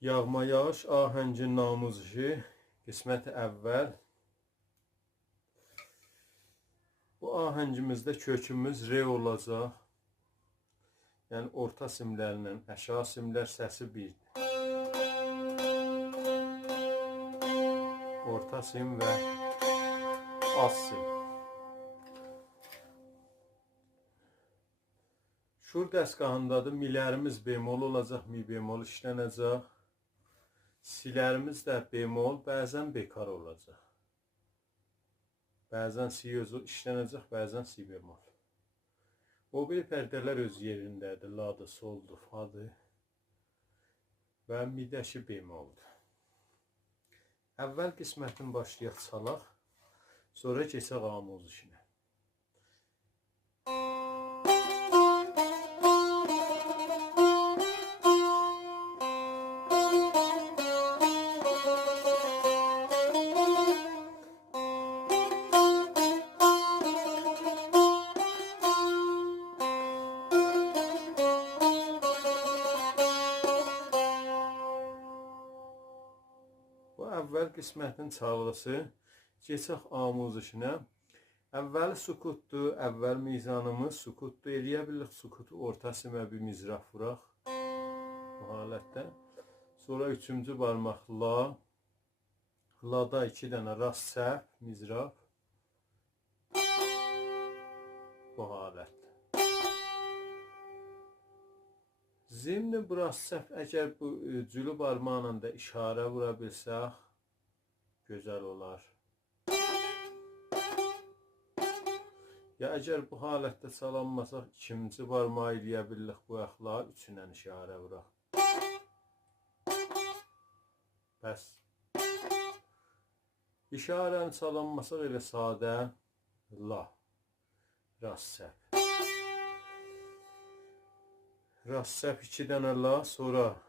Yağma yağış, ahəngin namuzişi, qismət əvvəl. Bu ahəngimizdə kökümüz re olacaq. Yəni orta simlərlə aşağı simlər səsi birdir. Orta sim və az sim. Şur dəstgahındadır. Milərimiz bemol olacaq, mi bemol işlənəcək. Silərimiz də bemol, bəzən bekar olacaq. Bəzən si işlənəcək, bəzən si bemol. Mobil pərdələr öz yerindədir. Ladır, soldur, fadır və midəşi bemoldur. Əvvəl qismətin başlayaq çalaq, sonra keçək amuz işinə. Bu əvvəl qismətin çalğısı, keçək amuz işinə. Əvvəli sukutdur, əvvəl mizanımız sukutdur. Eləyə bilirik sukutu orta simə bir mizraf vuraq bu halətdə. Sonra üçüncü barmaq la. Lada 2 dənə rast səhv, mizraf. Bu halətdə. Zimni rast səhv, əgər bu cülü barmaqla da işarə vura bilsək, gözəl olar. Ya əgər bu halətdə çalanmasaq, ikinci barmağı eləyə bilirik bu əxla, üçünə işarə vuraq. Bəs. İşarəni çalanmasaq elə sadə la, rast səhv. Rast səhv 2 dənə la, sonra